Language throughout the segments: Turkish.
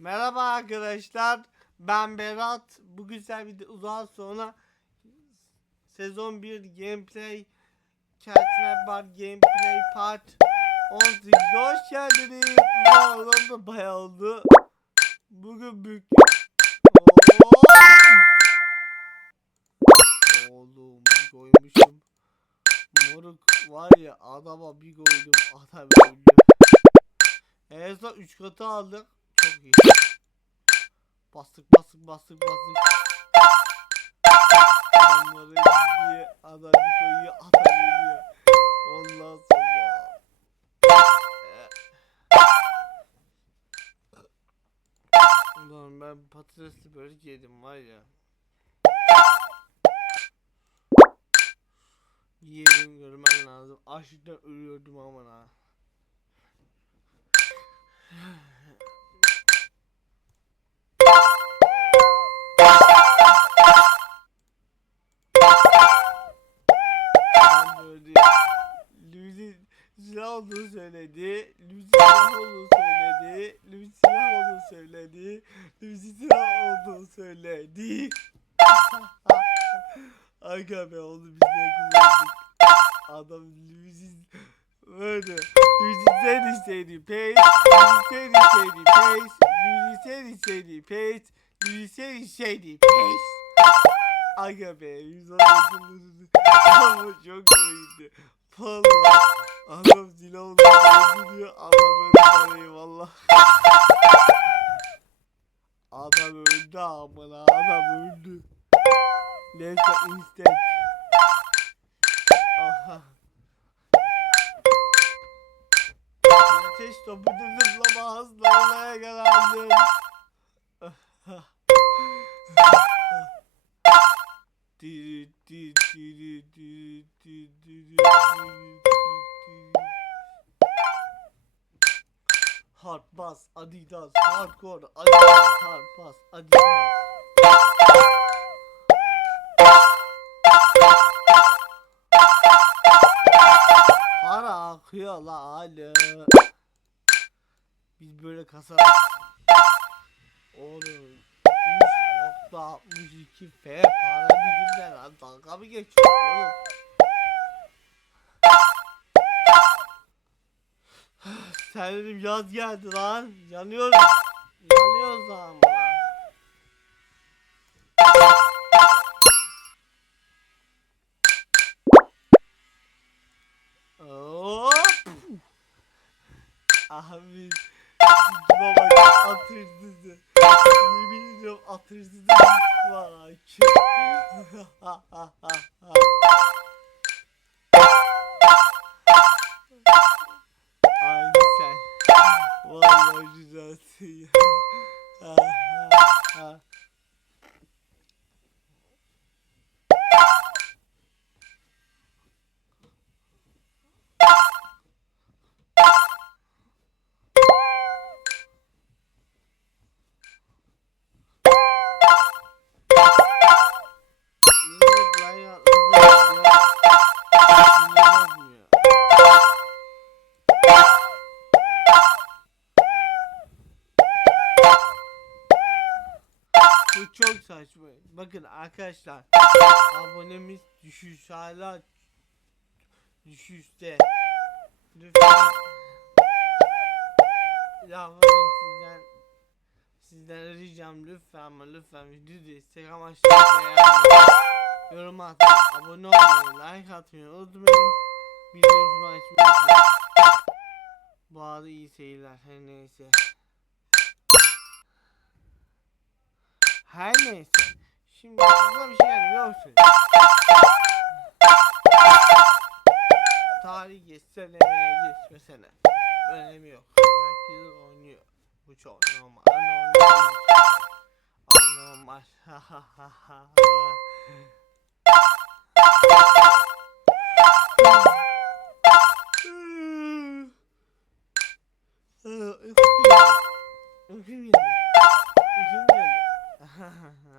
Merhaba arkadaşlar. Ben Berat. Bu güzel bir uzun sonra sezon 1 gameplay Catnap Bar gameplay part 18 hoş geldiniz. Ne oldu bayağı oldu. Bugün büyük! Oğlum bir koymuşum. Moruk var ya adama bir koydum adam öldü. En son 3 katı aldık. Çok iyi. Bastık bastık bastık bastık. Adamları diye adam koyuyor adam ölüyor. Ondan sonra. Ulan ben patatesli börek yedim var ya. Yiyelim görmen lazım. Açlıktan ölüyordum aman ha. Silah olduğunu söyledi. Lucy silah olduğunu söyledi. Lucy silah olduğunu söyledi. Lucy silah olduğunu söyledi. Aga be onu biz de kullandık. Adam Lucy böyle. Lucy sen istedi pace. Lucy sen istedi pace. Lucy sen istedi pace. Lucy sen istedi pace. Aga be 110 yaşındasın. Ama çok komikti. Valla. Adam silah olduğunu diyor. Adam öldü eyvallah. Adam öldü amına adam öldü. Neyse instant. Aha. Ateş topu zıplama hızlarına yakalandım. Diri Hard bass, Adidas, hardcore, Adidas, hard bass, Adidas. Para akıyor la alo. Biz böyle kasarız. Oğlum 3.62 F para gücünden lan dalga mı geçiyor oğlum? Senin yaz geldi lan. Yanıyoruz. Yanıyoruz lan. Hop. Abi. Baba. Yemin ediyorum at hırsızı var. Aynı sen. Vallahi güzelsin ya. çok saçma. Bakın arkadaşlar. Abonemiz düşüş hala düşüşte. Lütfen yalvarırım sizden sizden ricam lütfen ama lütfen videoyu destek amaçlı yorum atmayı, abone olmayı, like atmayı unutmayın. Bildirimimi açmayı unutmayın. Arada iyi seyirler her neyse. Her neyse. Şimdi aklıma bir şey musun? Tarih geçsene geçmesene. Önemi yok. Herkes oynuyor. Bu çok normal. Normal. Anormal. Ha ha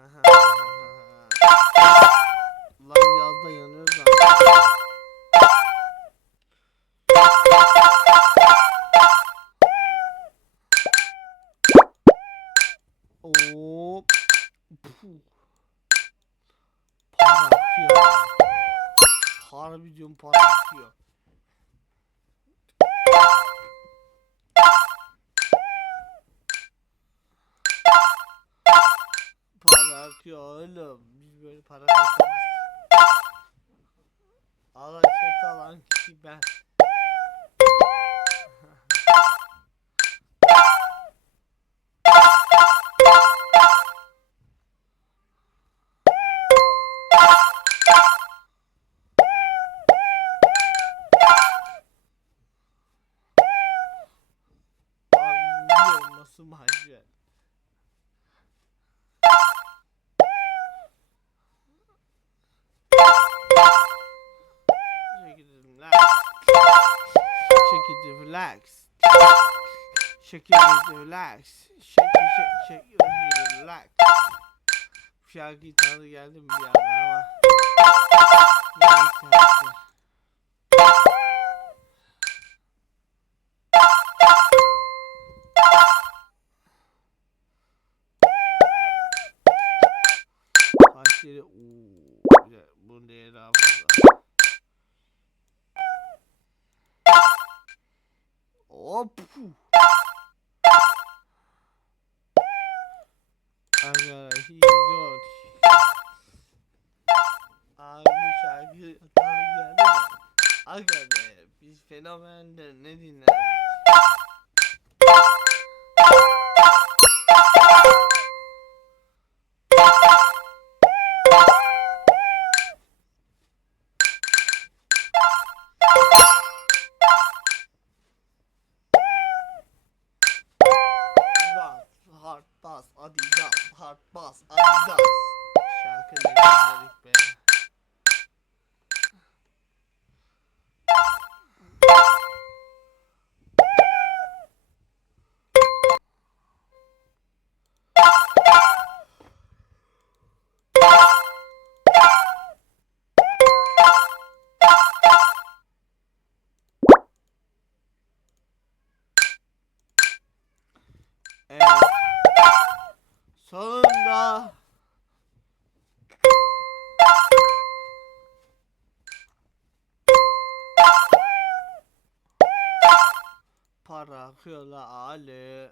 Uh-huh. Akıyor oğlum. Biz böyle para kazanırız. Allah çatı alan kişi ben. Abi nasıl macera. Relax. Shake it and relax. Shake it, shake, shake it and relax. Bu şarkıyı tanıdı geldi mi yerden ama. Neyse yeri? Ooo. Bunun değeri daha fazla. Hop. Aga Hidot. Abi bu şarkı geldi mi? Aga be biz fenomende ne dinlerdik? Adidas, hard bass, Adidas. Şarkı dinledik be. Evet. Para akıyor la Ali.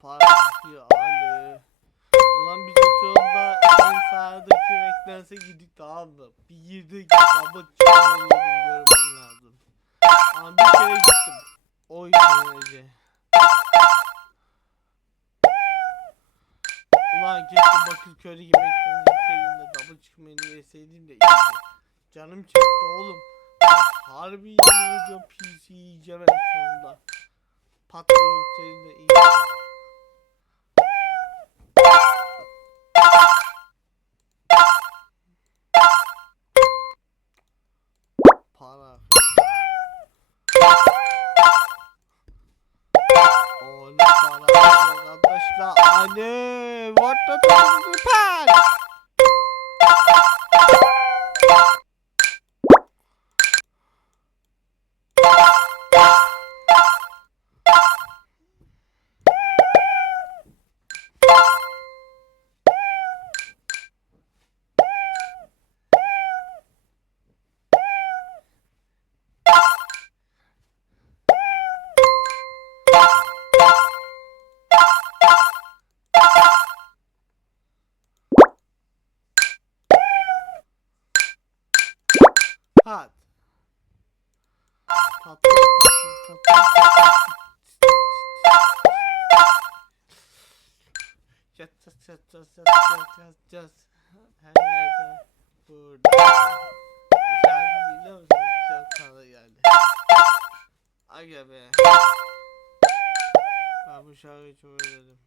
Para akıyor Ali. Ulan biz da en sağdaki McDonald's'a gittik tamam mı? Bir girdik sabah çıkmayı yedim görmen lazım. Ama bir kere gittim. O derece. Ulan keşke Bakırköy'de gibi yeseydim de double çıkmayı yeseydim de. Canım çekti oğlum. Harbi ediyorum PC yiyeceğim en sonunda. Patlayıp yutayım da iyiydi. Para. Oğlum para arkadaşlar. Anne, Buku-buku. Pat. Pat. Çat çat çat çat çat çat çat çat. Her yerde burada. Bu şarkı biliyor musun? Çok tanıdık geldi. Aga be. Ben bu şarkıyı çok özledim.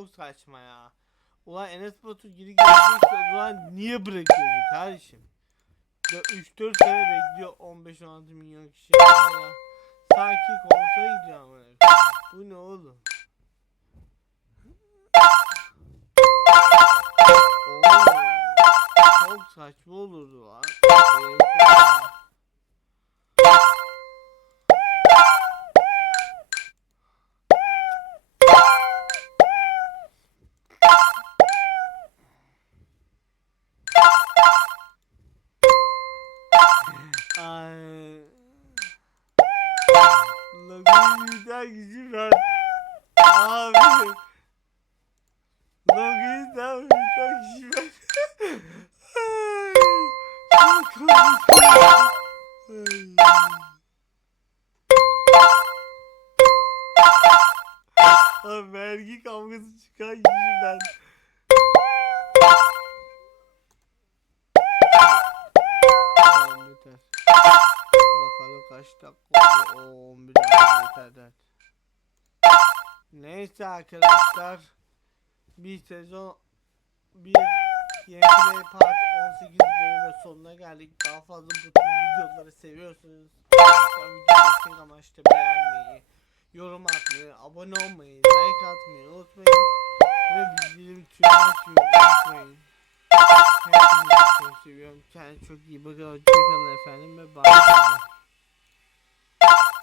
Çok saçma ya. Ulan Enes Batur geri gelecekse ulan niye bırakıyorsun kardeşim? 3-4 sene bekliyor 15-16 milyon kişi. Hala Sanki konsere gidiyor koyayım. Bu ne oğlum? Oğlum çok saçma olurdu lan. Ay. Logoyu büyüten gücü ver. Abi. Da büyüten gücü ver. Ay. Vergi kavgası çıkan kişi ben. Tamam yeter. Bakalım kaç dakika oldu. Oo, 11 dakika yeter. Neyse arkadaşlar. Bir sezon bir Gameplay Part 18 bölümün sonuna geldik. Daha fazla bu tür videoları seviyorsunuz. Videoyu amaçlı beğenmeyi, yorum atmayı, abone olmayı, like atmayı unutmayın. Ve bildirim tümünü açmayı unutmayın. 开车你就随便开车你不知道接下来反正没有保